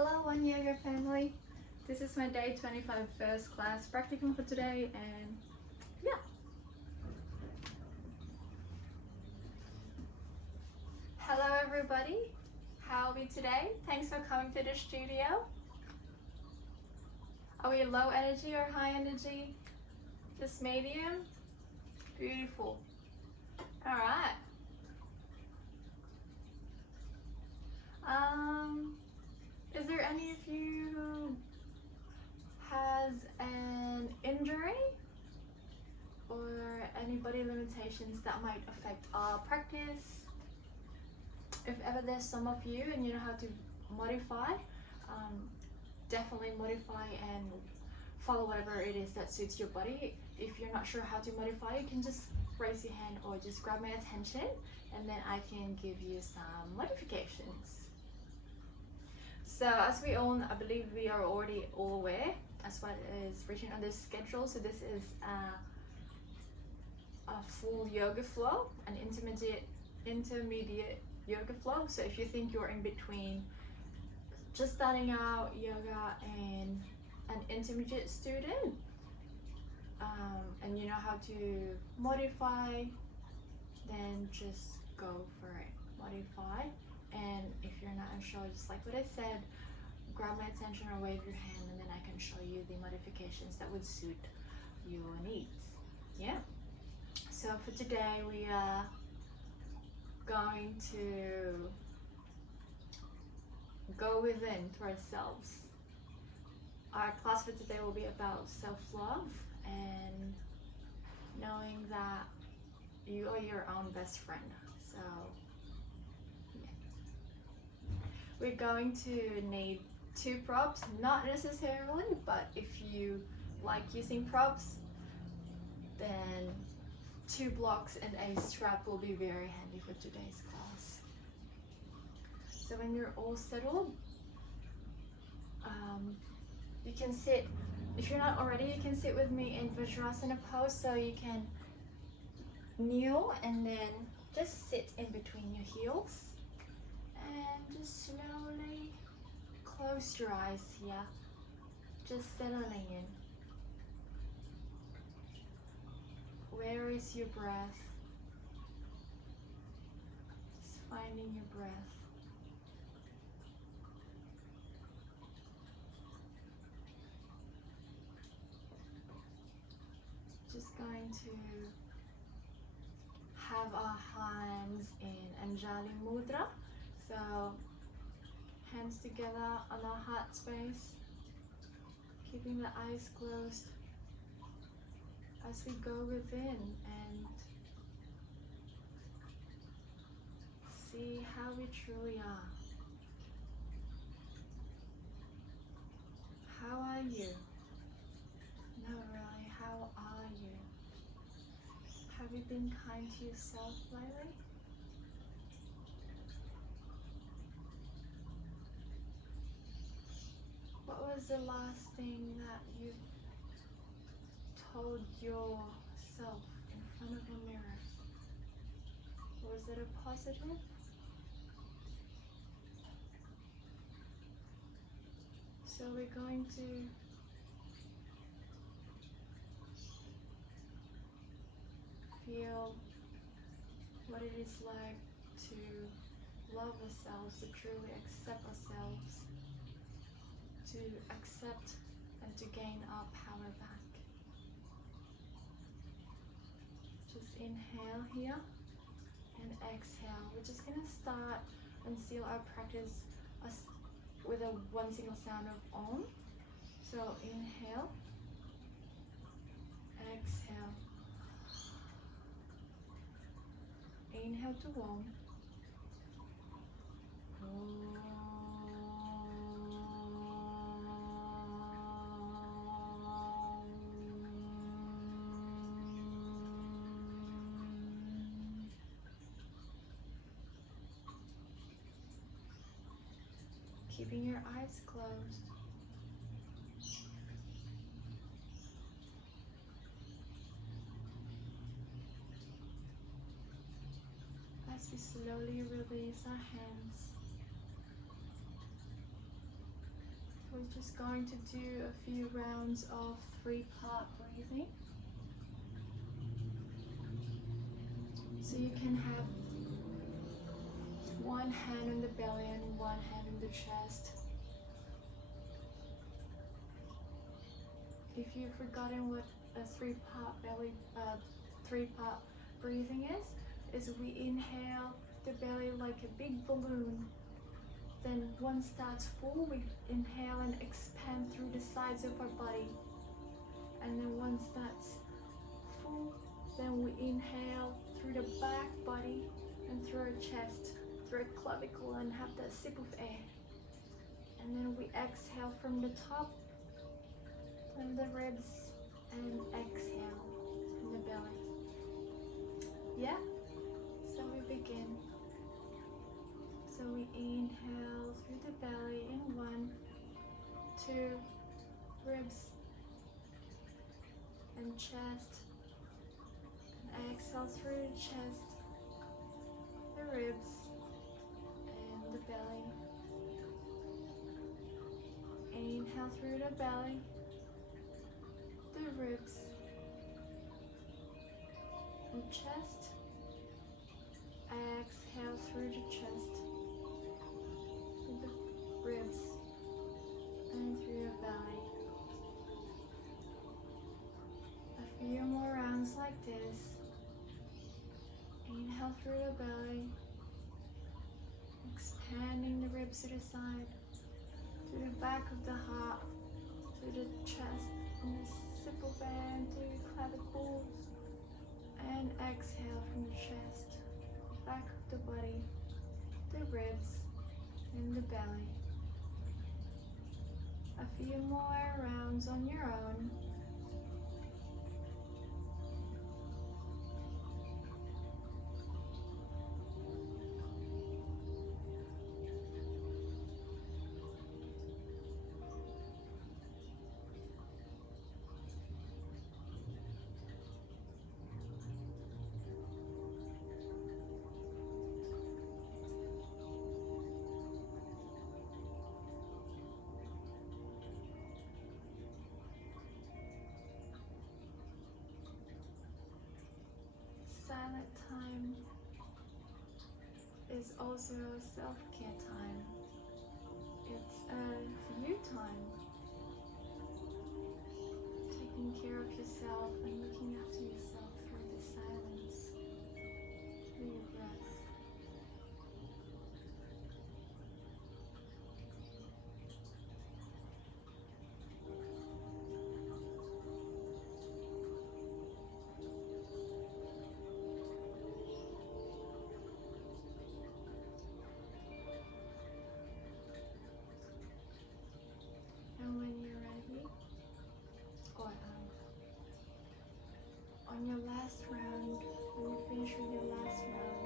Hello One Yoga family, this is my day 25 first class practicum for today, and yeah. Hello everybody, how are we today? Thanks for coming to the studio. Are we low energy or high energy? Just medium? Beautiful. Alright. Is there any of you who has an injury or any body limitations that might affect our practice? If ever there's some of you and you know how to modify, definitely modify and follow whatever it is that suits your body. If you're not sure how to modify, you can just raise your hand or just grab my attention, and then I can give you some modifications. So as we all, I believe we are already all aware as what is written on this schedule. So this is a full yoga flow, an intermediate yoga flow. So if you think you're in between just starting out yoga and an intermediate student, and you know how to modify, then just go for it, modify. And if you're not unsure, just like what I said, grab my attention or wave your hand, and then I can show you the modifications that would suit your needs. Yeah. So for today, we are going to go within to ourselves. Our class for today will be about self-love and knowing that you are your own best friend. So we're going to need 2 props, not necessarily, but if you like using props, then 2 blocks and a strap will be very handy for today's class. So when you're all settled, you can sit, if you're not already, you can sit with me in Vajrasana pose, so you can kneel and then just sit in between your heels. And just slowly close your eyes here, just settling in. Where is your breath? Just finding your breath. Just going to have our hands in Anjali Mudra. So hands together on our heart space, keeping the eyes closed as we go within and see how we truly are. How are you? No, really, how are you? Have you been kind to yourself lately? What was the last thing that you told yourself in front of a mirror? Was it a positive? So we're going to feel what it is like to love ourselves, to truly accept ourselves, to accept and to gain our power back. Just inhale here and exhale. We're just going to start and seal our practice with a one single sound of Om. So inhale, exhale. Inhale to Om. Keeping your eyes closed. As we slowly release our hands, we're just going to do a few rounds of 3-part breathing. So you can have one hand on the belly and one hand on the chest. If you've forgotten what a 3-part breathing is we inhale the belly like a big balloon. Then once that's full, we inhale and expand through the sides of our body. And then once that's full, then we inhale through the back body and through our chest, through our clavicle, and have that sip of air. And then we exhale from the top, from the ribs, and exhale from the belly. Yeah? So we begin. So we inhale through the belly in 1, 2, ribs and chest. And exhale through the chest, the ribs, and the belly. Inhale through the belly, the ribs, and chest. Exhale through the chest, the ribs, and through your belly. A few more rounds like this. Inhale through the belly, expanding the ribs to the side, to the back of the heart, to the chest, and the sip of air to the clavicles. And exhale from the chest, back of the body, the ribs, and the belly. A few more rounds on your own. Silent time is also a self-care time. It's a you time. Taking care of yourself and looking after yourself through the silence, through your breath. And when you're ready, or on your last round, when you finish with your last round,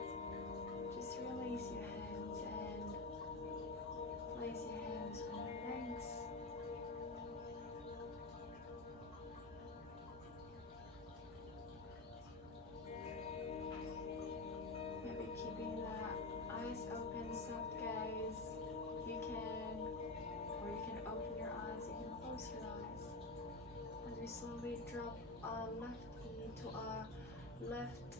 just release your hands and place your hands on your legs. Maybe keeping the eyes open, soft gaze. You can open your eyes, you can close your eyes. As we slowly drop our left knee to our left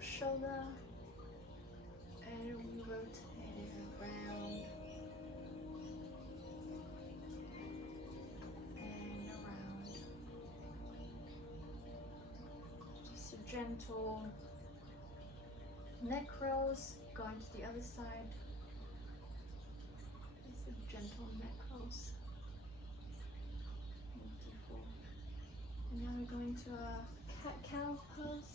shoulder, and we rotate it around and around. Just a gentle neck rolls, going to the other side. Just a gentle neck rolls. Beautiful. And now we're going to a cat-cow pose.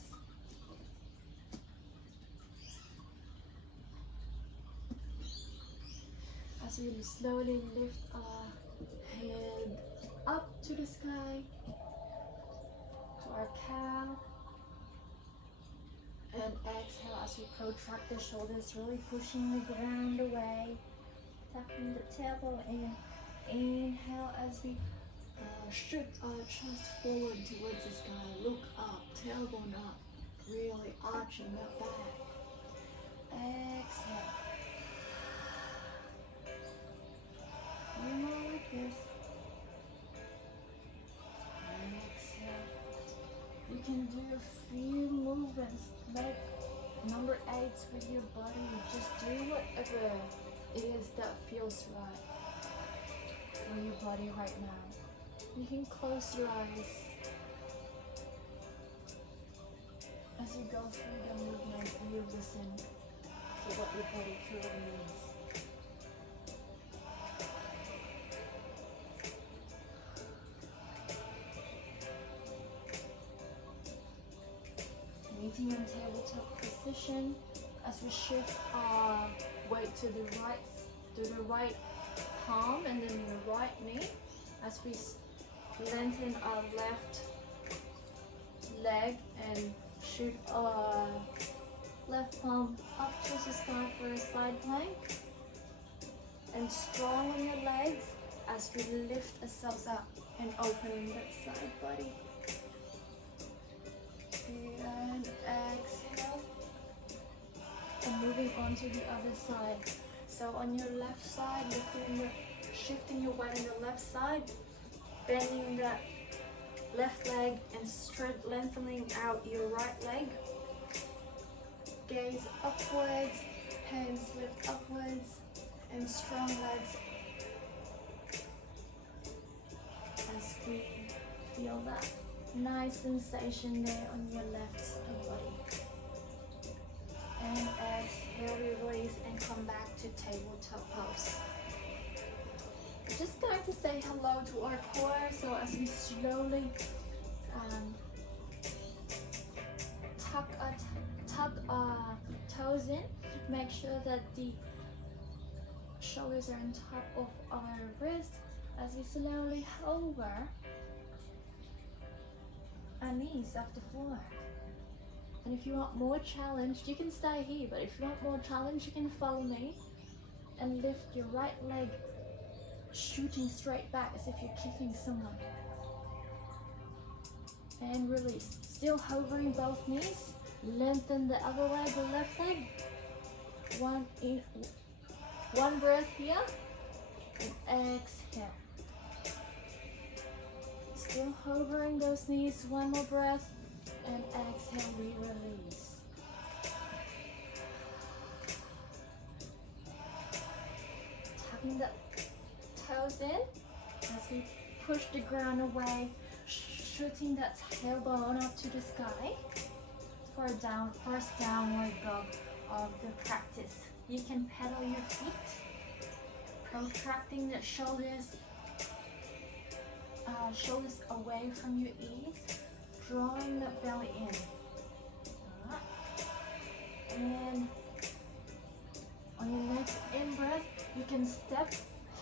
As we slowly lift our head up to the sky, to our cow. And exhale as you protract the shoulders, really pushing the ground away. Tapping the tailbone in. Inhale as we shift our chest forward towards the sky. Look up, tailbone up. Really arching that back. Exhale. few movements. Make number 8 with your body. Just do whatever it is that feels right for your body right now. You can close your eyes as you go through the movement. You listen to what your body truly needs. Meeting on tabletop position as we shift our weight to the right palm and then the right knee as we lengthen our left leg and shoot our left palm up towards the sky for a side plank, and strong on your legs as we lift ourselves up and opening that side body. And exhale, and moving on to the other side. So on your left side, shifting your weight on your left side, bending that left leg and lengthening out your right leg. Gaze upwards, hands lift upwards, and strong legs as we feel that nice sensation there on your left side body. And exhale, release, and come back to tabletop pose. We're just going to say hello to our core, so as we slowly tuck our toes in, make sure that the shoulders are on top of our wrist as we slowly hover our knees off the floor. And if you want more challenge, you can stay here, but if you want more challenge, you can follow me and lift your right leg, shooting straight back as if you're kicking someone. And release. Still hovering both knees. Lengthen the other leg, the left leg. One breath here, and exhale. Still hovering those knees, one more breath, and exhale, we release. Tucking the toes in as we push the ground away, shooting that tailbone up to the sky for a first downward dog of the practice. You can pedal your feet, protracting the shoulders away from your ears, drawing the belly in. And on your next in-breath, you can step,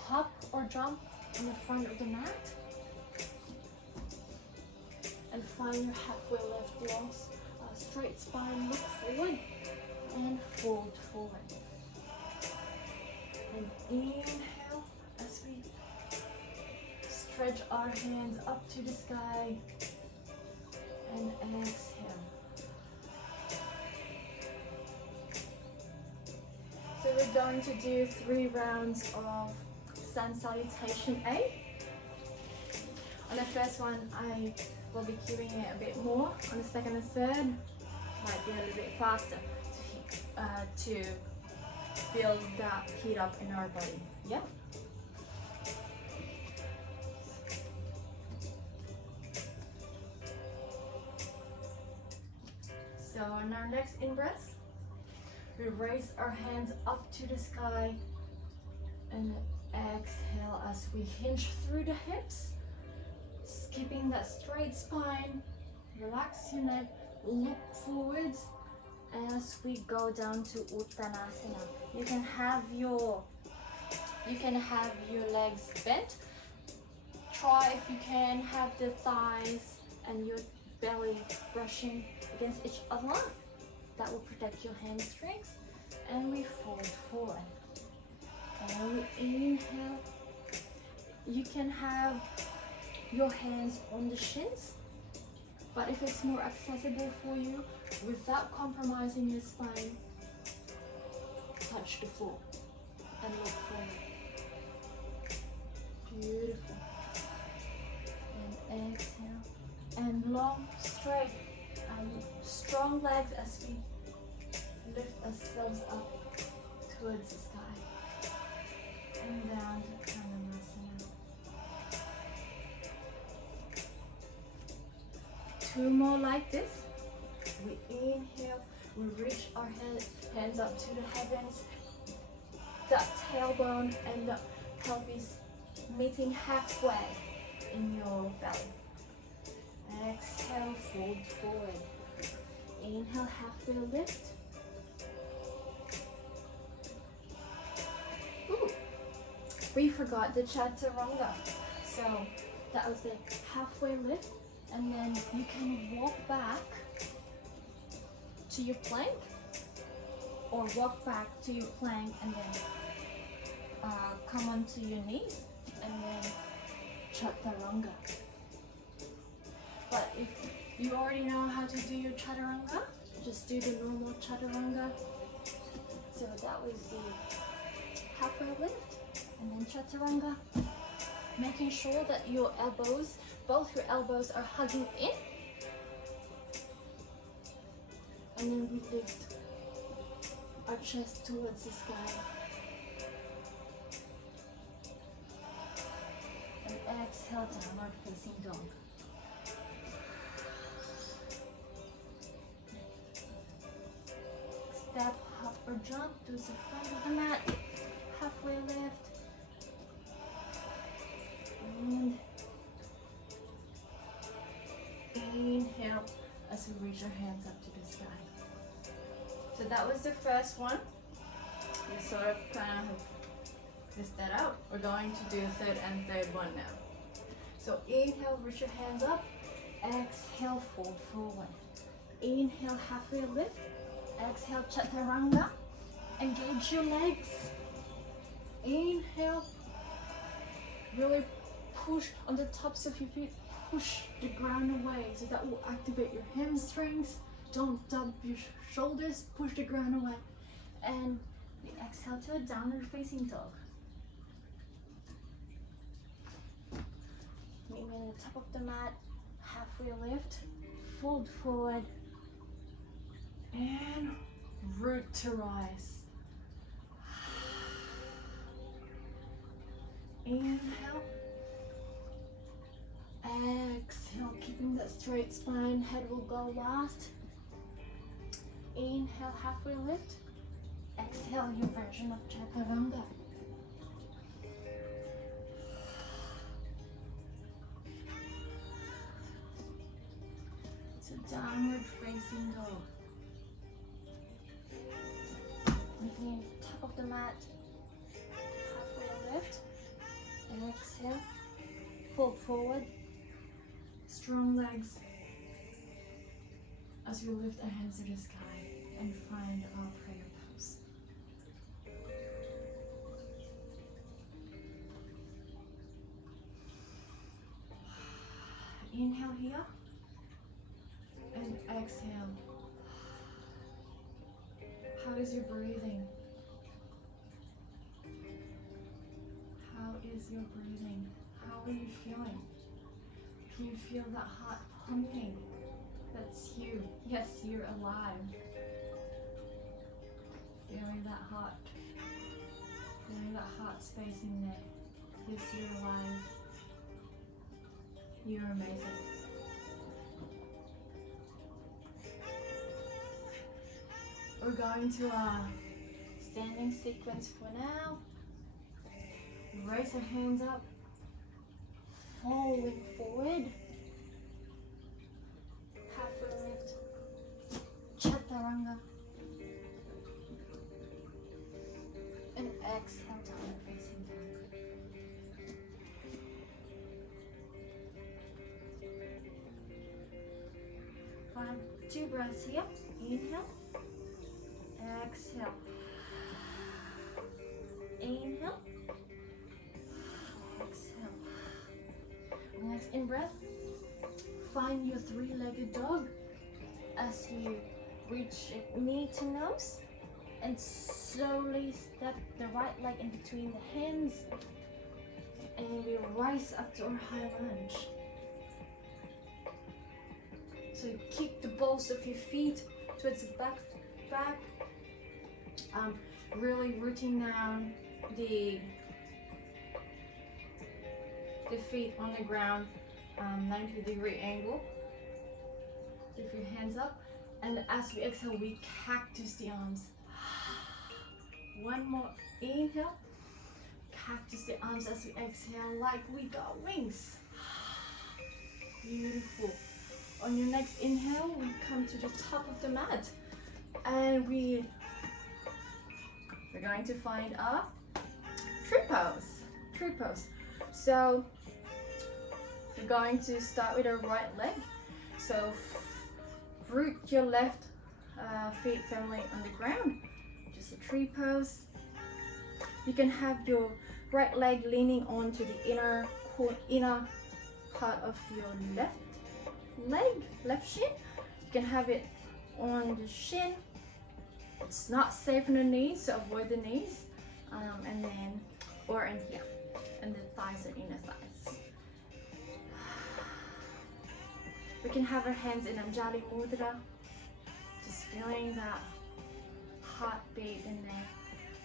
hop, or jump in the front of the mat. And find your halfway lift lungs. Straight spine, look forward, and fold forward. And inhale as we stretch our hands up to the sky, and exhale. So we're going to do 3 rounds of sun salutation A. On the first one, I will be queuing it a bit more. On the second and third, might be a little bit faster to build that heat up in our body. Yeah. So on our next in-breath, we raise our hands up to the sky and exhale as we hinge through the hips, keeping that straight spine. Relax your neck, look forwards as we go down to Uttanasana. You can have your legs bent. Try, if you can, have the thighs and your belly brushing against each other. That will protect your hamstrings. And we fold forward. And we inhale. You can have your hands on the shins, but if it's more accessible for you, without compromising your spine, touch the floor and look forward. Beautiful. And exhale. And long, straight Strong legs as we lift ourselves up towards the sky and down to Pranayama. Two more like this. We inhale, we reach our hands up to the heavens, the tailbone and the pelvis meeting halfway in your belly. Exhale, fold forward. Inhale, halfway lift. Ooh, we forgot the chaturanga. So that was the halfway lift, and then you can walk back to your plank, or walk back to your plank and then come onto your knees and then chaturanga. But if you already know how to do your chaturanga, just do the normal chaturanga. So that was the halfway lift and then chaturanga. Making sure that your elbows, both your elbows are hugging in. And then we lift our chest towards the sky. And exhale, downward facing dog. Step, hop or jump to the front of the mat. Halfway lift. And inhale as we reach our hands up to the sky. So that was the first one. You sort of kind of missed that out. We're going to do third and third one now. So inhale, reach your hands up. Exhale, fold forward. Inhale, halfway lift. Exhale, chaturanga. Engage your legs. Inhale. Really push on the tops of your feet. Push the ground away. So that will activate your hamstrings. Don't dump your shoulders. Push the ground away. And we exhale to a downward facing dog. Meet me on the top of the mat. Halfway lift. Fold forward. And root to rise. Inhale. Exhale, keeping that straight spine. Head will go last. Inhale, halfway lift. Exhale, your version of chaturanga. It's a downward facing dog. Meeting top of the mat. Halfway lift. And exhale. Fold forward. Strong legs. As we lift our hands to the sky and find our prayer pose. Inhale here and exhale. How is your breathing? How is your breathing? How are you feeling? Can you feel that heart pumping? That's you. Yes, you're alive. Feeling that heart. Feeling that heart space in there. Yes, you're alive. You're amazing. We're going to a standing sequence for now. Raise our hands up. Folding forward. Halfway lift. Chaturanga. And exhale, downward facing dog. Fine. 2 breaths here. Inhale. Exhale. Inhale. Exhale. Next in breath. Find your 3-legged dog as you reach knee to nose and slowly step the right leg in between the hands and we rise up to our high lunge. So you kick the balls of your feet towards the back. Really rooting down the feet on the ground, 90-degree angle. Lift your hands up, and as we exhale, we cactus the arms. One more inhale, cactus the arms as we exhale, like we got wings. Beautiful. On your next inhale, we come to the top of the mat, and we're going to find a tree pose. So we're going to start with our right leg. So root your left feet firmly on the ground, just a tree pose. You can have your right leg leaning onto the inner part of your left shin. You can have it on the shin. It's not safe on the knees, so avoid the knees, and then or in here, and the thighs and inner thighs. We can have our hands in Anjali Mudra, just feeling that heartbeat in there,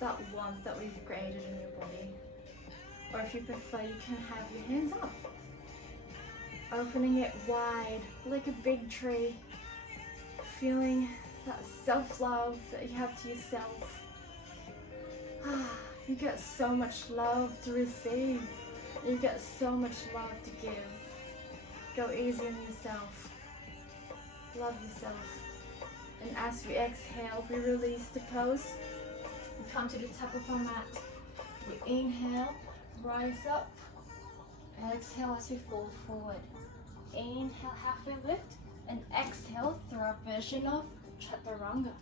that warmth that we've created in your body. Or if you prefer, you can have your hands up, opening it wide like a big tree, feeling that self-love that you have to yourself. You get so much love to receive. You get so much love to give. Go easy on yourself. Love yourself. And as we exhale, we release the pose. We come to the top of our mat. We inhale, rise up. Exhale as we fold forward. Inhale, halfway lift. And exhale through our version of Chaturanga.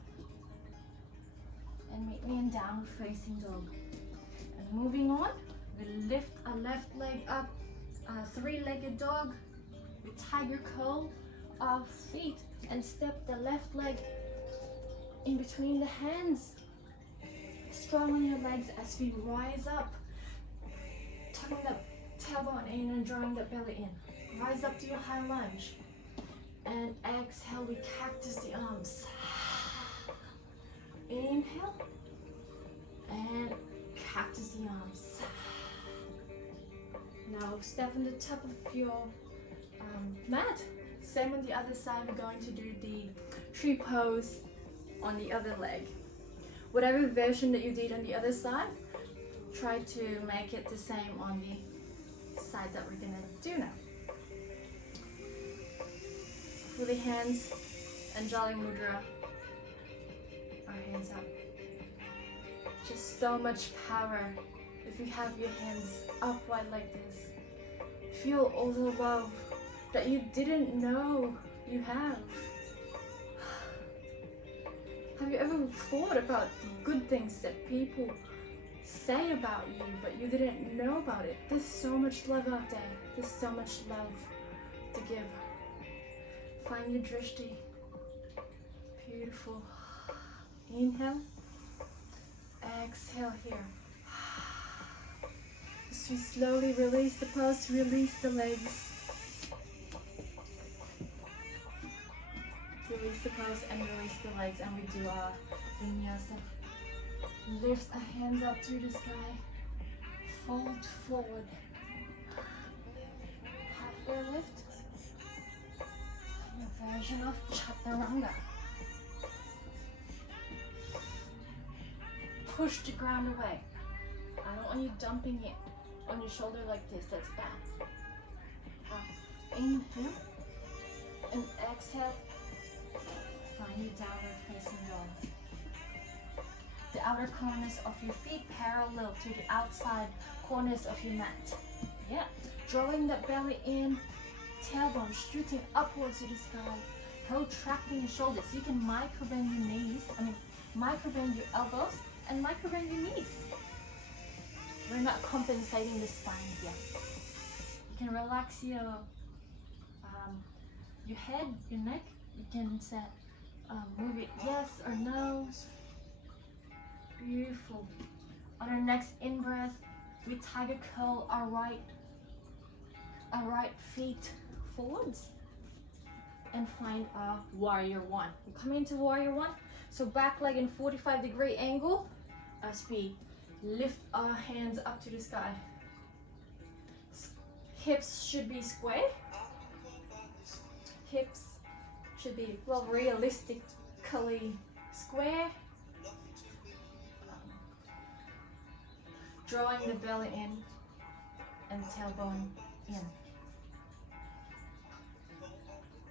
And meet me in downward facing dog. And moving on, we lift our left leg up, three-legged dog. We tiger curl our feet and step the left leg in between the hands. Strong on your legs as we rise up, tucking that tailbone in and drawing that belly in. Rise up to your high lunge. And exhale, we cactus the arms. Inhale and cactus the arms. Now step on the top of your mat. Same on the other side. We're going to do the tree pose on the other leg. Whatever version that you did on the other side, try to make it the same on the side that we're gonna do now. Fully hands, Anjali Mudra. Our hands up. Just so much power if you have your hands up wide like this. Feel all the love that you didn't know you have. Have you ever thought about the good things that people say about you but you didn't know about it? There's so much love out there. There's so much love to give. Find your drishti. Beautiful. Inhale. Exhale here. As we slowly release the pulse, release the legs. Release the pulse and release the legs, and we do our vinyasa. Lift our hands up to the sky. Fold forward. Halfway lift. Your version of Chaturanga. Push the ground away. I don't want you dumping it on your shoulder like this. That's bad. Inhale and exhale. Find your downward facing dog. The outer corners of your feet parallel to the outside corners of your mat. Yeah. Drawing that belly in. Tailbone shooting upwards to the sky. Protracting your shoulders. You can micro-bend your knees. Micro-bend your elbows. And micro-bend your knees. We're not compensating the spine here. You can relax your head, your neck. You can set, move it yes or no. Beautiful. On our next in-breath, we tiger curl our right feet forwards. and find a warrior one. We come into warrior one, so back leg in 45-degree angle as we lift our hands up to the sky. Hips should be square. Hips should be, well, realistically square. Drawing the belly in and tailbone in.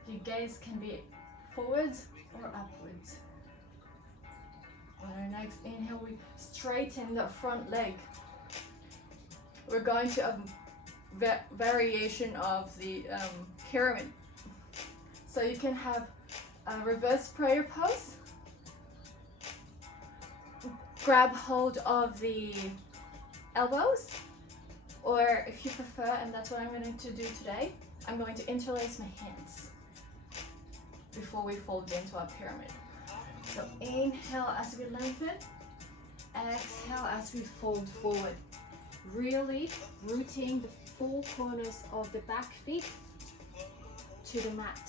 Your gaze can be forwards or upwards. On our next inhale, we straighten the front leg. We're going to a variation of the pyramid. So you can have a reverse prayer pose. Grab hold of the elbows, or if you prefer, and that's what I'm going to do today, I'm going to interlace my hands before we fold into our pyramid. So inhale as we lengthen, exhale as we fold forward. Really rooting the four corners of the back feet to the mat.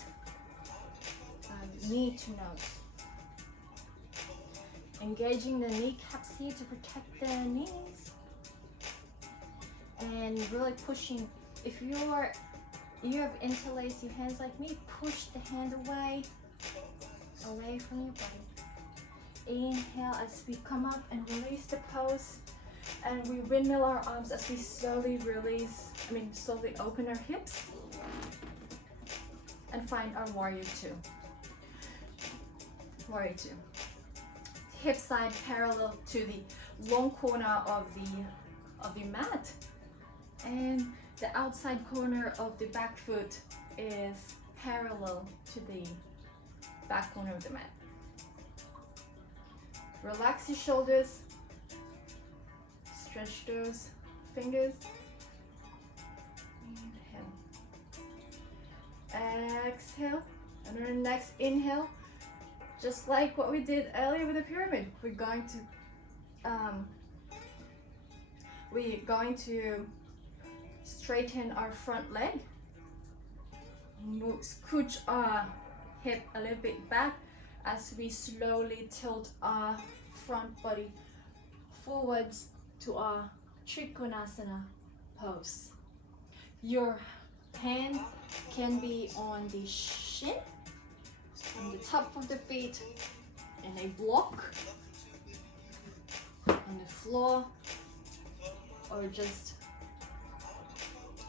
Knee to nose. Engaging the kneecaps here to protect the knees. And really pushing. If you have interlaced your hands like me, push the hand away from your body. Inhale as we come up and release the pose. And we windmill our arms as we slowly slowly open our hips and find our warrior two. Warrior two. Hip side parallel to the long corner of the mat, and the outside corner of the back foot is parallel to the back corner of the mat. Relax your shoulders, stretch those fingers. Inhale. Exhale. And on the next inhale, just like what we did earlier with the pyramid, we're going to straighten our front leg, scooch our hip a little bit back as we slowly tilt our front body forwards to our Trikonasana pose. Your hand can be on the shin, on the top of the feet, in a block, on the floor, or just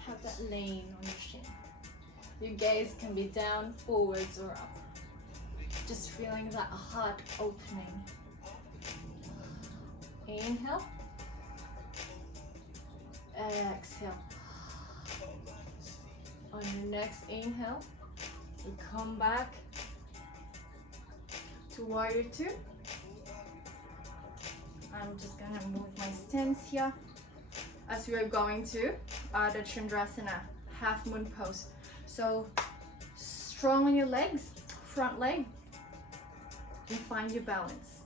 have that lane on your shin. Your gaze can be down, forwards, or up. Just feeling that heart opening. Inhale. Exhale. On your next inhale, we come back to warrior two. I'm just gonna move my stance here as we are going to the Chandrasana, half moon pose. So strong on your legs, front leg, and find your balance.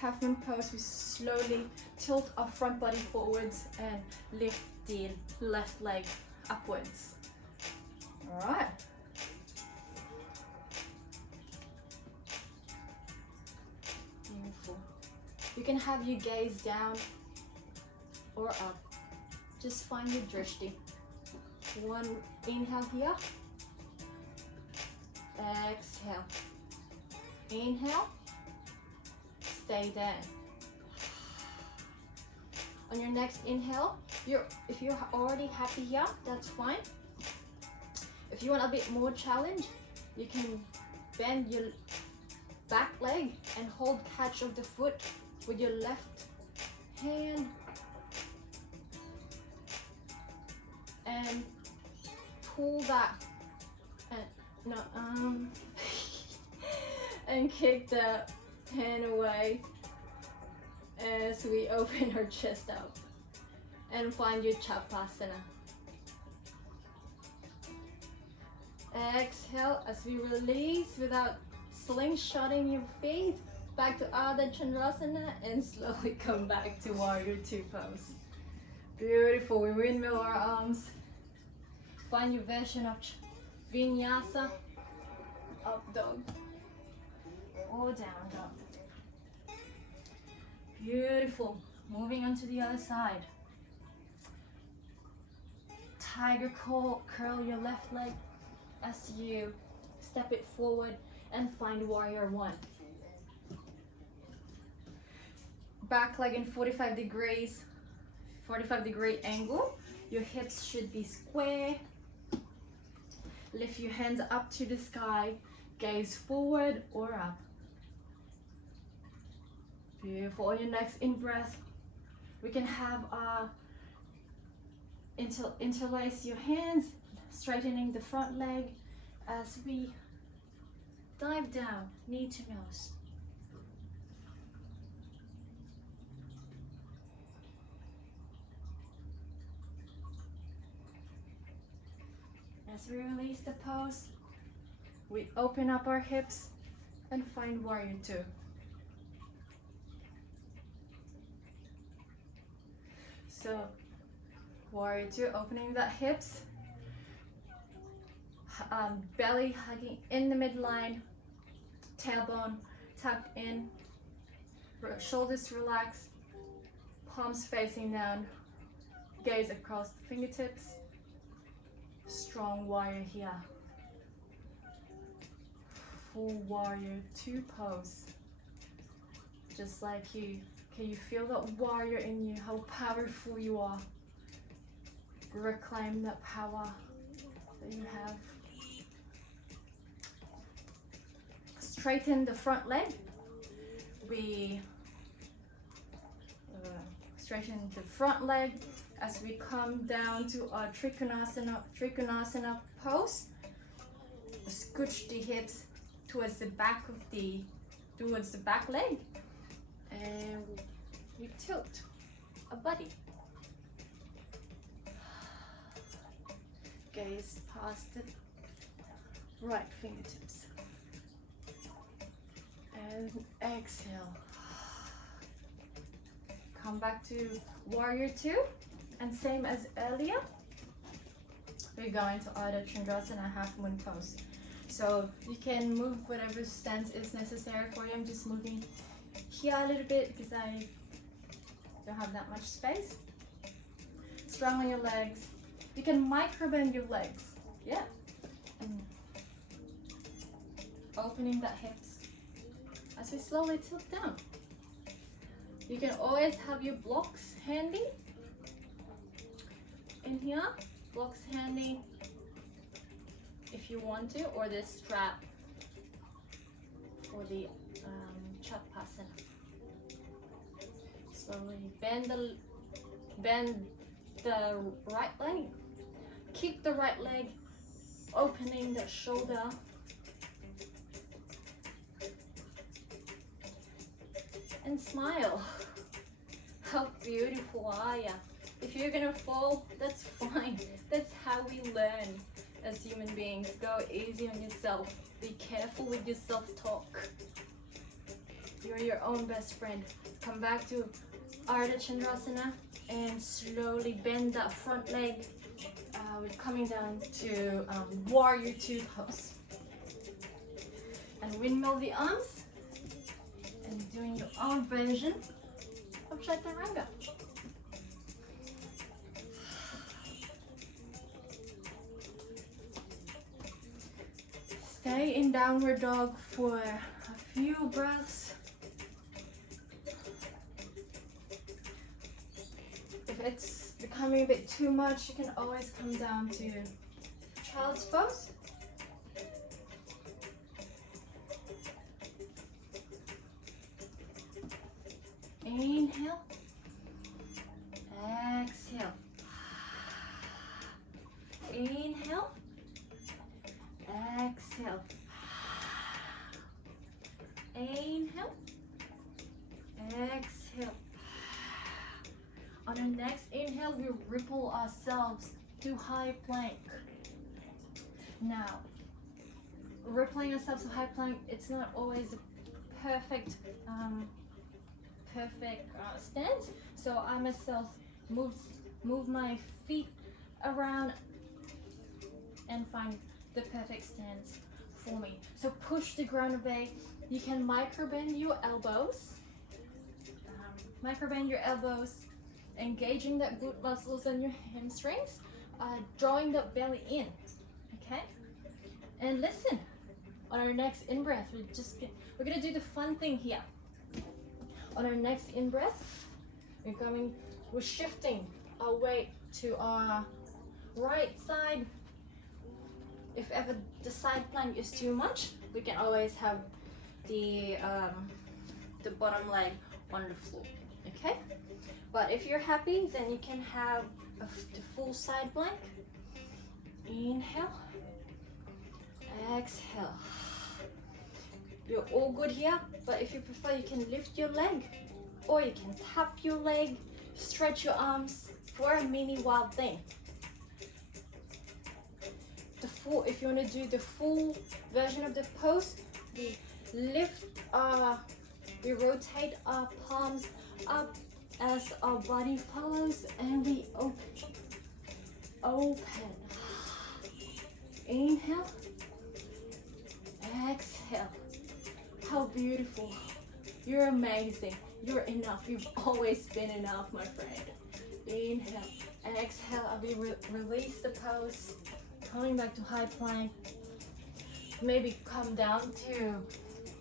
Half moon pose, we slowly tilt our front body forwards and lift the left leg upwards. All right. Beautiful. You can have your gaze down or up. Just find your drishti. One inhale here. Exhale. Inhale. Stay there. On your next inhale, if you're already happy here, that's fine. If you want a bit more challenge, you can bend your back leg and hold catch of the foot with your left hand and pull that and kick the hand away as we open our chest up and find your Chapasana. Exhale as we release without slingshotting your feet back to Ardha Chandrasana and slowly come back to warrior two pose. Beautiful. We windmill our arms. Find your version of Vinyasa. Up dog. Or down dog. Beautiful. Moving on to the other side. Tiger curl your left leg as you step it forward and find warrior one. Back leg in 45 degrees, 45-degree angle. Your hips should be square. Lift your hands up to the sky, gaze forward or up. Beautiful. On your next in-breath, we can have interlace your hands, straightening the front leg as we dive down, knee to nose. As we release the pose, we open up our hips and find warrior two. So warrior two, opening the hips, belly hugging in the midline, tailbone tucked in, shoulders relaxed, palms facing down, gaze across the fingertips. Strong warrior here. Full warrior two pose. Just like you. Can you feel that warrior in you? How powerful you are. Reclaim that power that you have. Straighten the front leg. We straighten the front leg as we come down to our Trikonasana pose. Scooch the hips towards the back leg, and we tilt a body. Gaze past the right fingertips, and exhale. Come back to warrior two. And same as earlier, we're going to Ardha Chandrasana half moon pose. So you can move whatever stance is necessary for you. I'm just moving here a little bit because I don't have that much space. Strong on your legs. You can micro bend your legs. Yeah. And opening the hips as we slowly tilt down. You can always have your blocks handy. In here, blocks handy if you want to, or the strap for the Chapasana. Slowly bend the right leg. Keep the right leg, opening the shoulder. And smile. How beautiful are ya? If you're gonna fall, that's fine. That's how we learn as human beings. Go easy on yourself. Be careful with your self-talk. You're your own best friend. Come back to Ardha Chandrasana and slowly bend that front leg. We're coming down to warrior two pose. And windmill the arms. And doing your own version of Chaturanga. Stay in downward dog for a few breaths. If it's becoming a bit too much, you can always come down to child's pose. Inhale, exhale. Inhale, exhale. Inhale, exhale. On the next inhale, we ripple ourselves to high plank. Now, rippling ourselves to high plank, it's not always a perfect stance. So I myself move my feet around and find the perfect stance for me. So push the ground away. You can micro bend your elbows. Micro bend your elbows, engaging the glute muscles and your hamstrings, drawing the belly in. Okay? And listen. On our next in-breath, we're gonna do the fun thing here. On our next in-breath, we're shifting our weight to our right side. If ever the side plank is too much, we can always have the bottom leg on the floor, okay? But if you're happy, then you can have the full side plank. Inhale, exhale. You're all good here, but if you prefer, you can lift your leg, or you can tap your leg, stretch your arms for a mini wild thing. If you want to do the full version of the pose, we rotate our palms up as our body follows, and we open. Inhale, exhale. How beautiful. You're amazing. You're enough. You've always been enough, my friend. Inhale, exhale. I'll release the pose. Coming back to high plank. Maybe come down to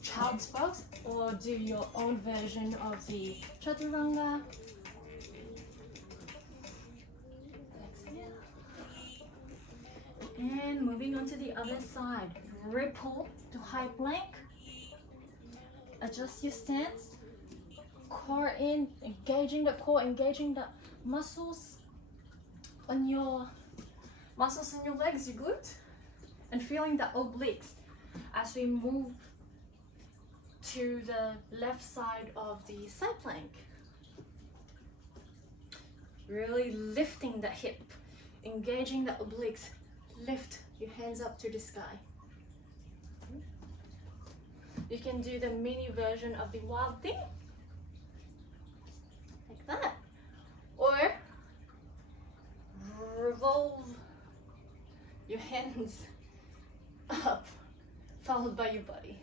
child's pose or do your own version of the chaturanga. Exhale. And moving on to the other side. Ripple to high plank. Adjust your stance. Core in, engaging the core, engaging the muscles on your legs, your glutes, and feeling the obliques as we move to the left side of the side plank. Really lifting the hip, engaging the obliques. Lift your hands up to the sky. You can do the mini version of the wild thing, like that, or revolve your hands up, followed by your body,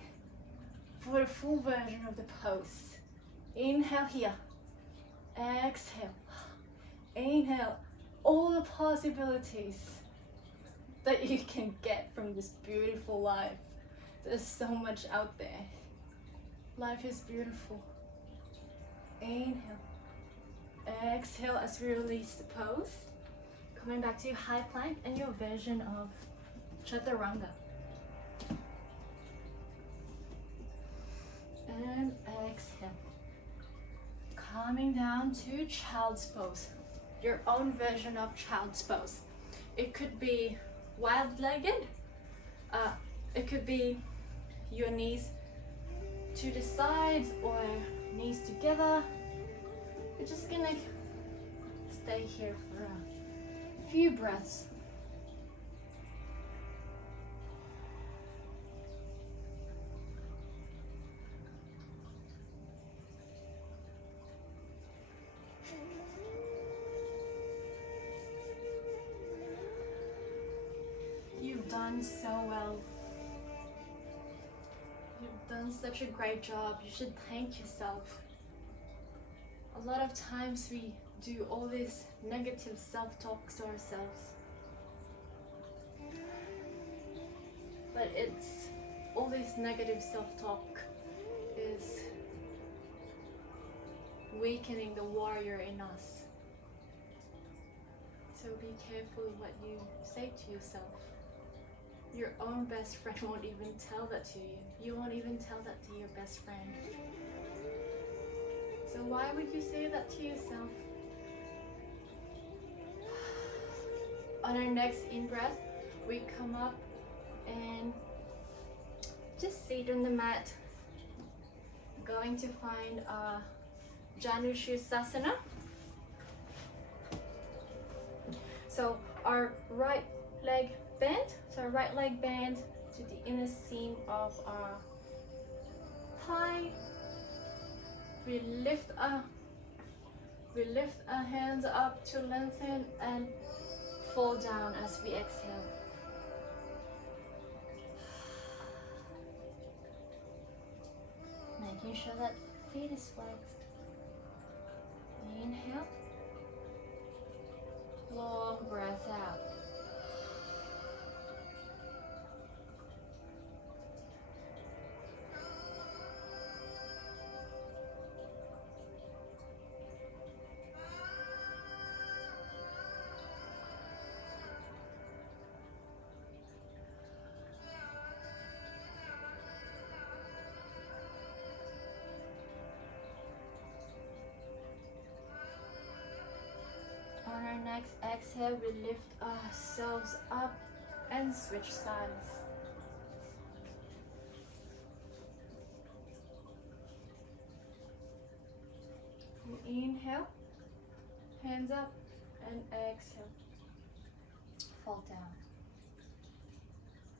for a full version of the pose. Inhale here, exhale, inhale, all the possibilities that you can get from this beautiful life. There's so much out there. Life is beautiful. Inhale, exhale as we release the pose. Coming back to your high plank and your version of chaturanga. And exhale. Coming down to child's pose. Your own version of child's pose. It could be wild-legged. It could be your knees to the sides or knees together. We're just gonna stay here for a few breaths. You've done so well. You've done such a great job. You should thank yourself. A lot of times we do all this negative self-talk to ourselves. But it's all this negative self-talk is weakening the warrior in us. So be careful what you say to yourself. Your own best friend won't even tell that to you. You won't even tell that to your best friend. So why would you say that to yourself? On our next in-breath, we come up and just sit on the mat. Going to find a Janushirasana. So our right leg bent, so our right leg bent to the inner seam of our thigh. We lift our hands up to lengthen and fall down as we exhale. Making sure that feet is flexed. Inhale. Long breath out. On our next exhale, we lift ourselves up and switch sides. We inhale, hands up, and exhale, fall down.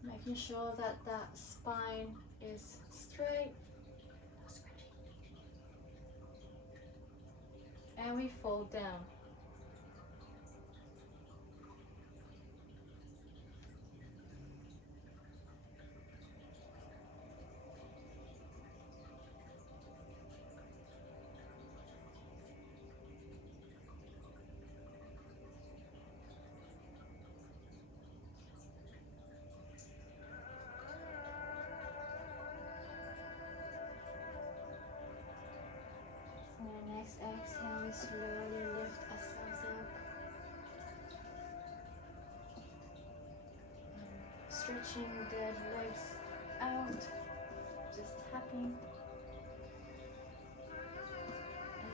Making sure that the spine is straight. And we fall down. Next exhale, we slowly lift ourselves up. Stretching the legs out, just tapping.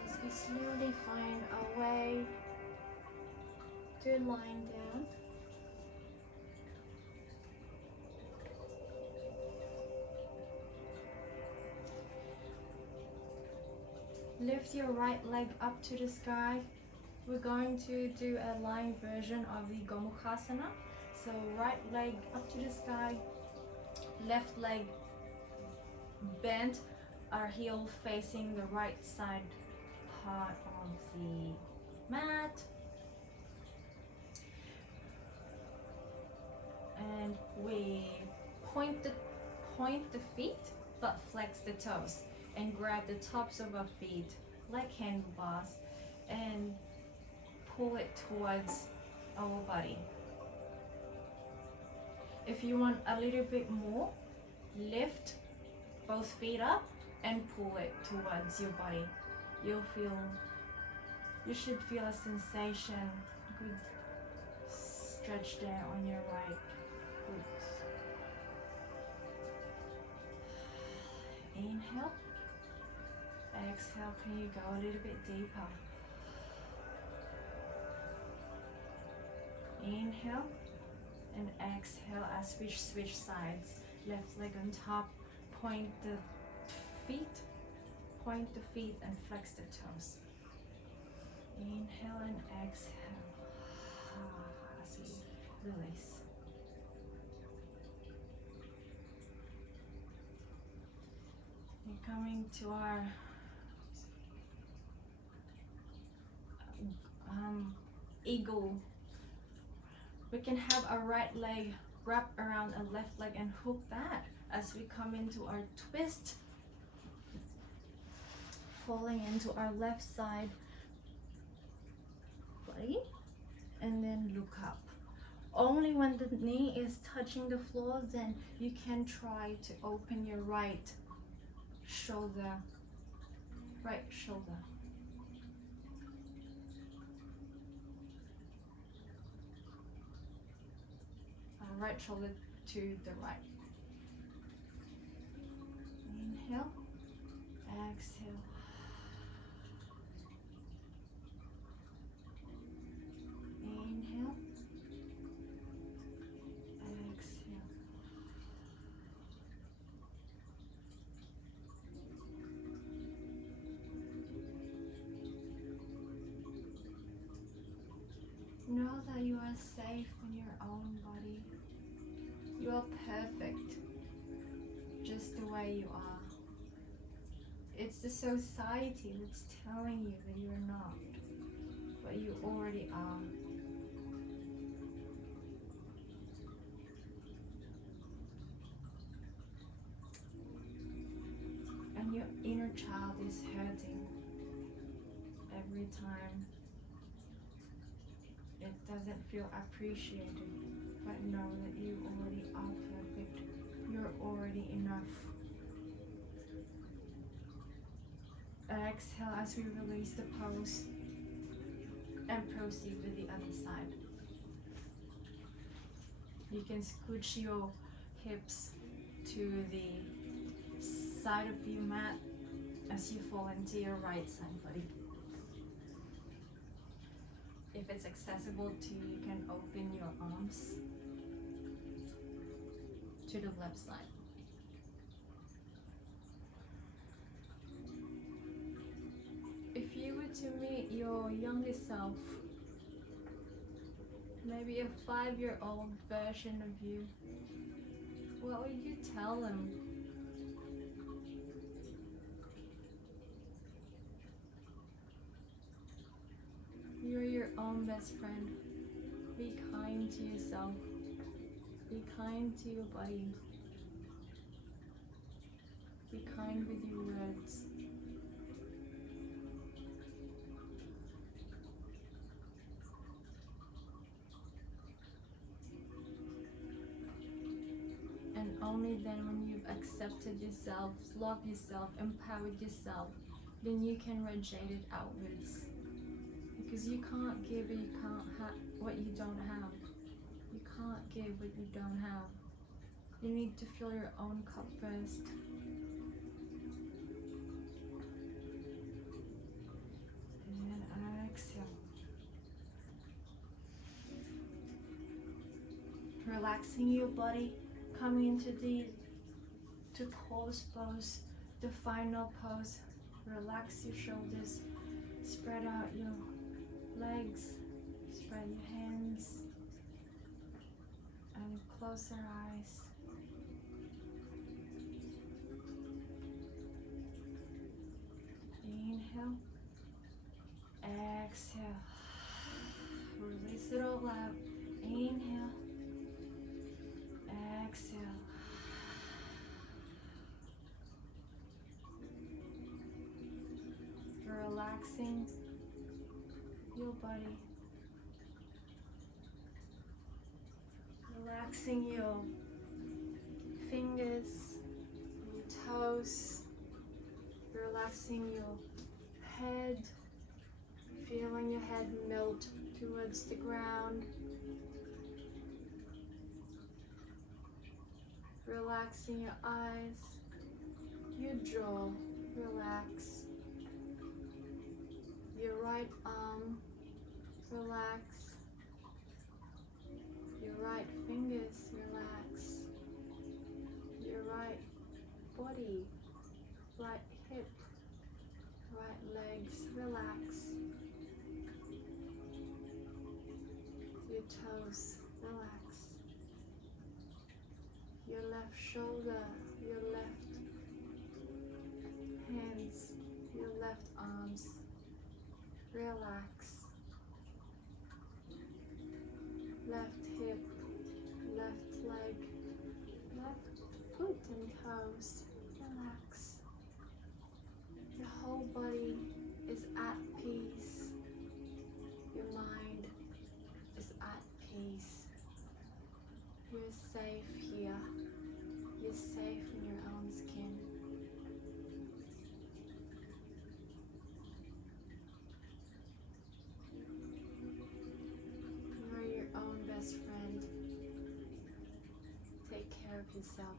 As we slowly find our way to lying down. Lift your right leg up to the sky. We're going to do a lying version of the Gomukhasana. So right leg up to the sky, left leg bent, our heel facing the right side part of the mat. And we point the feet but flex the toes and grab the tops of our feet like handlebars and pull it towards our body. If you want a little bit more, lift both feet up and pull it towards your body. You should feel a sensation, good stretch there on your right glutes. Inhale. Exhale, can you go a little bit deeper? Inhale and exhale as we switch sides. Left leg on top, point the feet and flex the toes. Inhale and exhale as we release. We're coming to our eagle. We can have our right leg wrap around a left leg and hook that as we come into our twist, falling into our left side body, and then look up. Only when the knee is touching the floor, then you can try to open your right shoulder. Right shoulder to the right. Inhale, exhale. Inhale, exhale. Know that you are safe in your own body. You are perfect, just the way you are. It's the society that's telling you that you're not, but you already are. And your inner child is hurting every time it doesn't feel appreciated, but know that you already are perfect. You're already enough. Exhale as we release the pose and proceed with the other side. You can scooch your hips to the side of your mat as you fall into your right side body. If it's accessible to you, you can open your arms to the left side. If you were to meet your younger self, maybe a 5-year-old version of you, what would you tell them? You're your own best friend. Be kind to yourself. Be kind to your body. Be kind with your words. And only then, when you've accepted yourself, loved yourself, empowered yourself, then you can radiate it outwards. Because you can't give and you can't have what you don't have. You can't give what you don't have. You need to fill your own cup first. And exhale. Relaxing your body, coming into the pose, the final pose. Relax your shoulders, spread out your legs, spread your hands, and close our eyes. Inhale, exhale, release it all out. Inhale, exhale. Relaxing your body, relaxing your fingers, your toes, relaxing your head, feeling your head melt towards the ground, relaxing your eyes, your jaw, relax. Your right arm, relax. Your right fingers, relax. Your right body, right hip, right legs, relax. Your toes, relax. Your left shoulder, your left hands, your left arms, relax. Left hip, left leg, left foot and toes, relax. Your whole body is at peace. Your mind is at peace. You're safe here. You're safe in your own skin. Best friend, take care of yourself.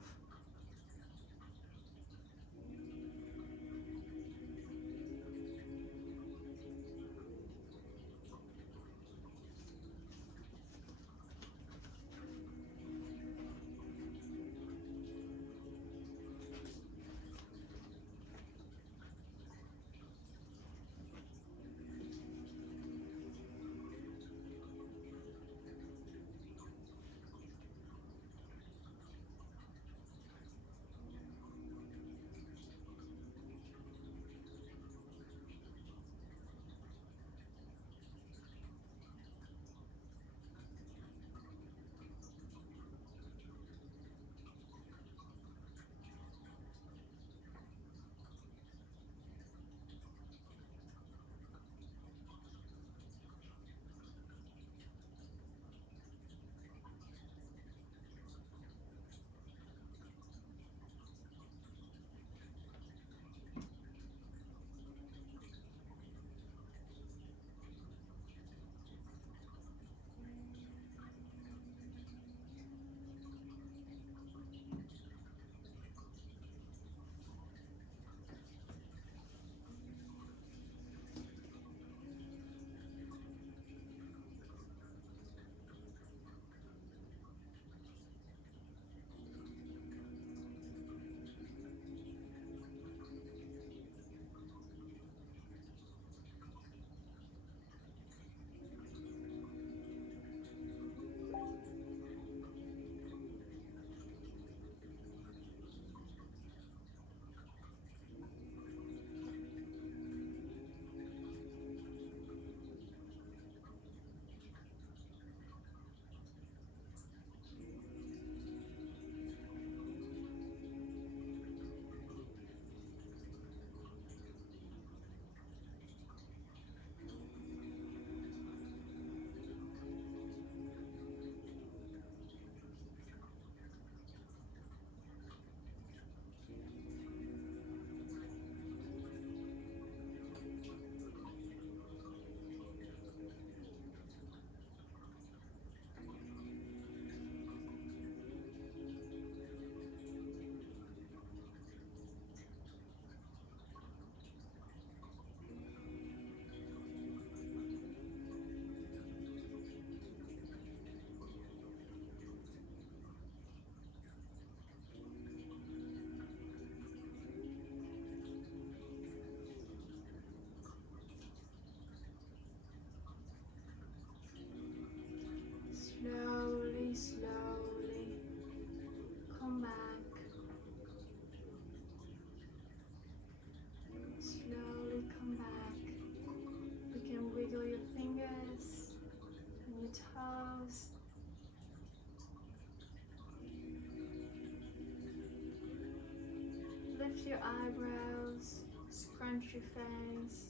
Lift your eyebrows, scrunch your face.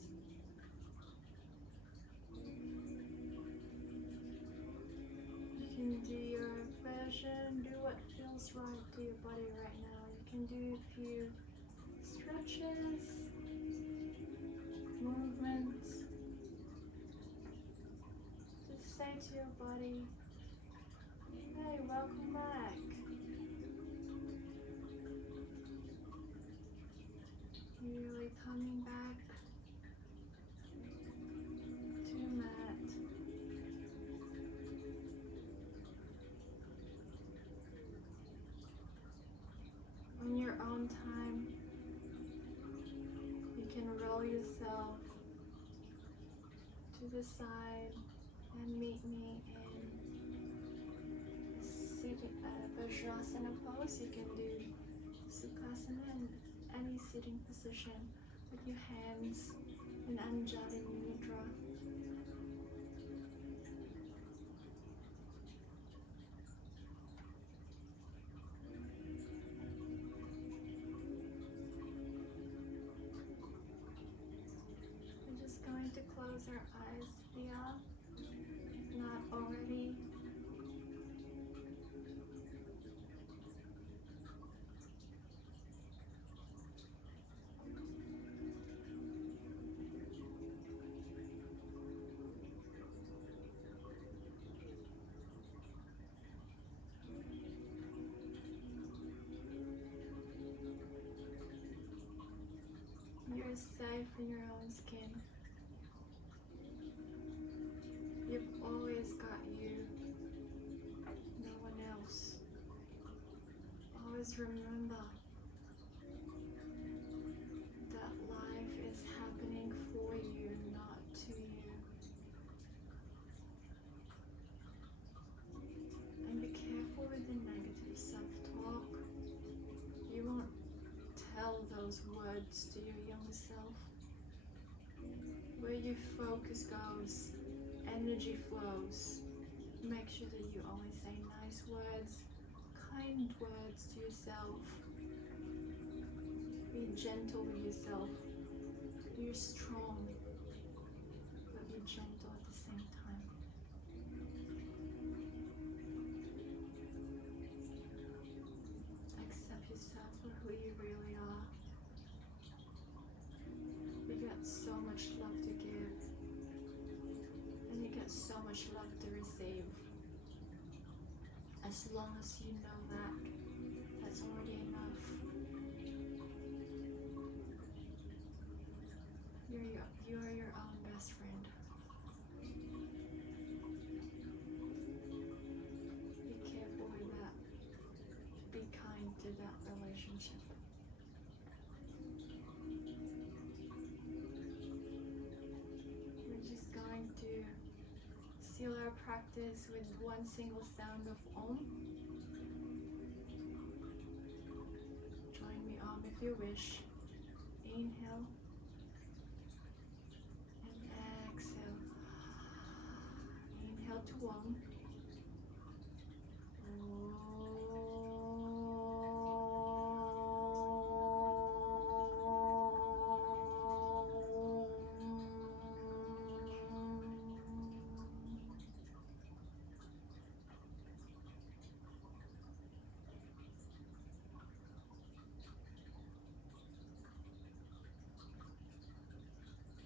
You can do your version, do what feels right to your body right now. You can do a few stretches, movements. Just say to your body, hey, welcome back. You're really coming back to your mat. On your own time, you can roll yourself to the side and meet me in Vajrasana pose. You can do Sukhasana in any sitting position with your hands in Anjali Mudra. We're just going to close our eyes here, if not already. You're safe in your own skin. You've always got you, no one else. Always remember that life is happening for you, not to you. And be careful with the negative self-talk. You won't tell those words to your younger self. Where your focus goes, energy flows. Make sure that you only say nice words, kind words to yourself. Be gentle with yourself. You're strong, but be gentle at the same time. Accept yourself for who you really are. You got so much love to give, and you get so much love to receive. As long as you know that, that's already enough. You are your own best friend. Be careful with that. Be kind to that relationship. We're just going to seal our practice with one single sound of Om. Join me Om if you wish. Inhale and exhale. Inhale to Om.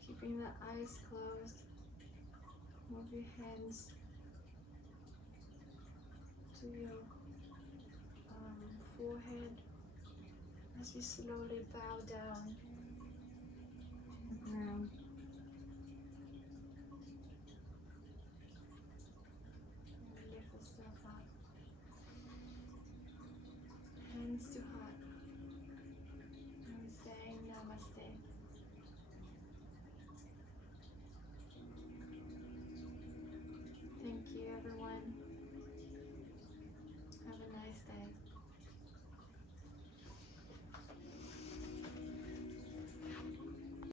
Keeping the eyes closed, move your hands to your forehead as you slowly bow down to the ground. And lift yourself up. Hands to heart.